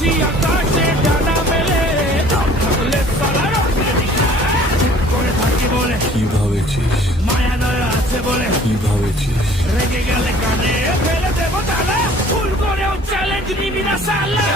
উড়ছি আকাশে ডানা মেলে দম থাকলে সারা রকেট করে থাকি বলে কি ভাবেছিস মায়া দয়া আছে বলে কি ভাবেছিস রেগে গেলে কানে ফেলে দেবো তালা ফুল করেও চ্যালেঞ্জ নিবি না সালা